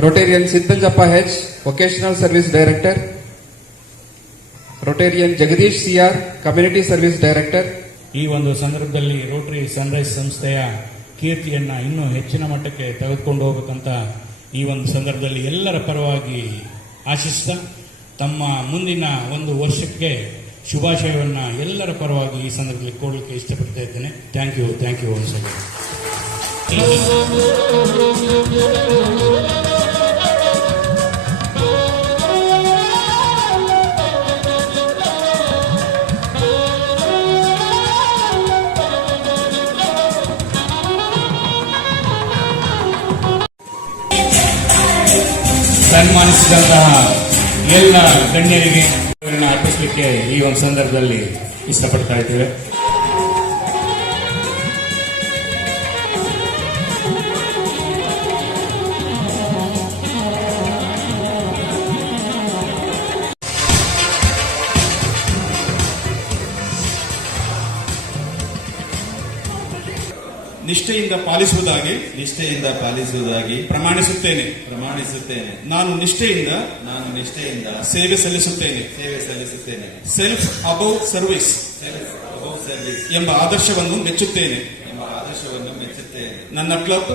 Rotarian Sintanjappa H, Vocational Service Director. Rotarian Jagadish CR, Community Service Director. ಈ ಒಂದು ಸಂದರ್ಭದಲ್ಲಿ Rotary Sunrise ಸಂಸ್ಥೆಯ ಕೀರ್ತಿಯನ್ನ ಇನ್ನೂ ಹೆಚ್ಚಿನ ಮಟ್ಟಕ್ಕೆ ತೆಗೆದುಕೊಂಡು ಹೋಗಬೇಕಂತ ಈ ಒಂದು ಸಂದರ್ಭದಲ್ಲಿ ಎಲ್ಲರ ಪರವಾಗಿ ಆಶಿಸ್ತಾ ತಮ್ಮ ಮುಂದಿನ ಒಂದು ವರ್ಷಕ್ಕೆ ಶುಭಾಶಯವನ್ನ ಎಲ್ಲರ ಪರವಾಗಿ ಈ ಸಂದರ್ಭದಲ್ಲಿ ಕೊಡಲಿಕ್ಕೆ ಇಷ್ಟಪಡ್ತಾ ಇದ್ದೇನೆ. Thank you once again. ಸನ್ಮಾನಿಸಿದಂತಹ ಎಲ್ಲ ಗಣ್ಯರಿಗೆ ಅರ್ಪಿಸಲಿಕ್ಕೆ ಈ ಒಂದು ಸಂದರ್ಭದಲ್ಲಿ ಇಷ್ಟಪಡ್ತಾ ಇದ್ದೇವೆ. ನಿಷ್ಠೆಯಿಂದ ಪಾಲಿಸುವುದಾಗಿ ಪ್ರಮಾಣಿಸುತ್ತೇನೆ. ನಾನು ನಿಷ್ಠೆಯಿಂದ ಸೇವೆ ಸಲ್ಲಿಸುತ್ತೇನೆ. ಸೆಲ್ಫ್ ಅಬೌವ್ ಸರ್ವಿಸ್ ಎಂಬ ಆದರ್ಶವನ್ನು ಮೆಚ್ಚುತ್ತೇನೆ. ನನ್ನ ಕ್ಲಬ್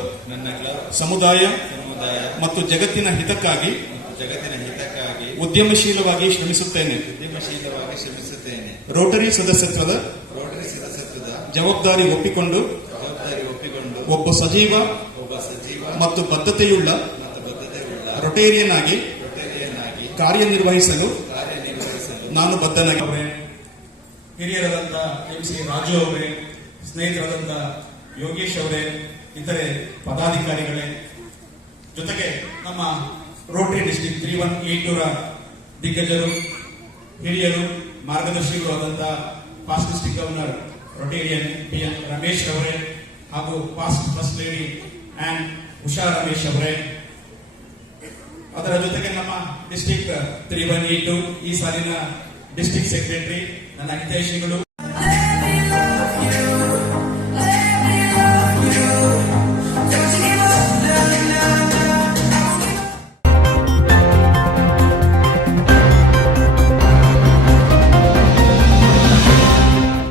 ಸಮುದಾಯ ಮತ್ತು ಜಗತ್ತಿನ ಹಿತಕ್ಕಾಗಿ ಉದ್ಯಮಶೀಲವಾಗಿ ಶ್ರಮಿಸುತ್ತೇನೆ. ರೋಟರಿ ಸದಸ್ಯತ್ವದ ಜವಾಬ್ದಾರಿ ಒಪ್ಪಿಕೊಂಡು ಒಬ್ಬ ಸಜೀವ ಮತ್ತು ಬದ್ಧತೆಯುಳ್ಳ ರೊಟೇರಿಯನ್ ಆಗಿ ಕಾರ್ಯನಿರ್ವಹಿಸಲು ನಾನು ಬದ್ಧನಾಗಿದ್ದೇನೆ. ಹಿರಿಯರಾದಂಥ MC ರಾಜು ಅವರೇ, ಸ್ನೇಹಿತರಾದಂಥ ಯೋಗೇಶ್ ಅವರೇ, ಇತರೆ ಪದಾಧಿಕಾರಿಗಳೇ, ಜೊತೆಗೆ ನಮ್ಮ ರೋಟರಿ ಡಿಸ್ಟ್ರಿಕ್ಟ್ 3182 ದಿಗ್ಗಜರು, ಹಿರಿಯರು, ಮಾರ್ಗದರ್ಶಿಗಳು ಆದಂಥ past district governor Rotarian PM Ramesh ಅವರೇ ಹಾಗೂ past first lady and Usha Ramesh ಅವರೇ, ಅದರ ಜೊತೆಗೆ ನಮ್ಮ ಡಿಸ್ಟ್ರಿಕ್ಟ್ 3182 ಈ ಸಾಲಿನ ಡಿಸ್ಟ್ರಿಕ್ಟ್ ಸೆಕ್ರೆಟರಿ ನನ್ನ ಹಿತೈಷಿಗಳು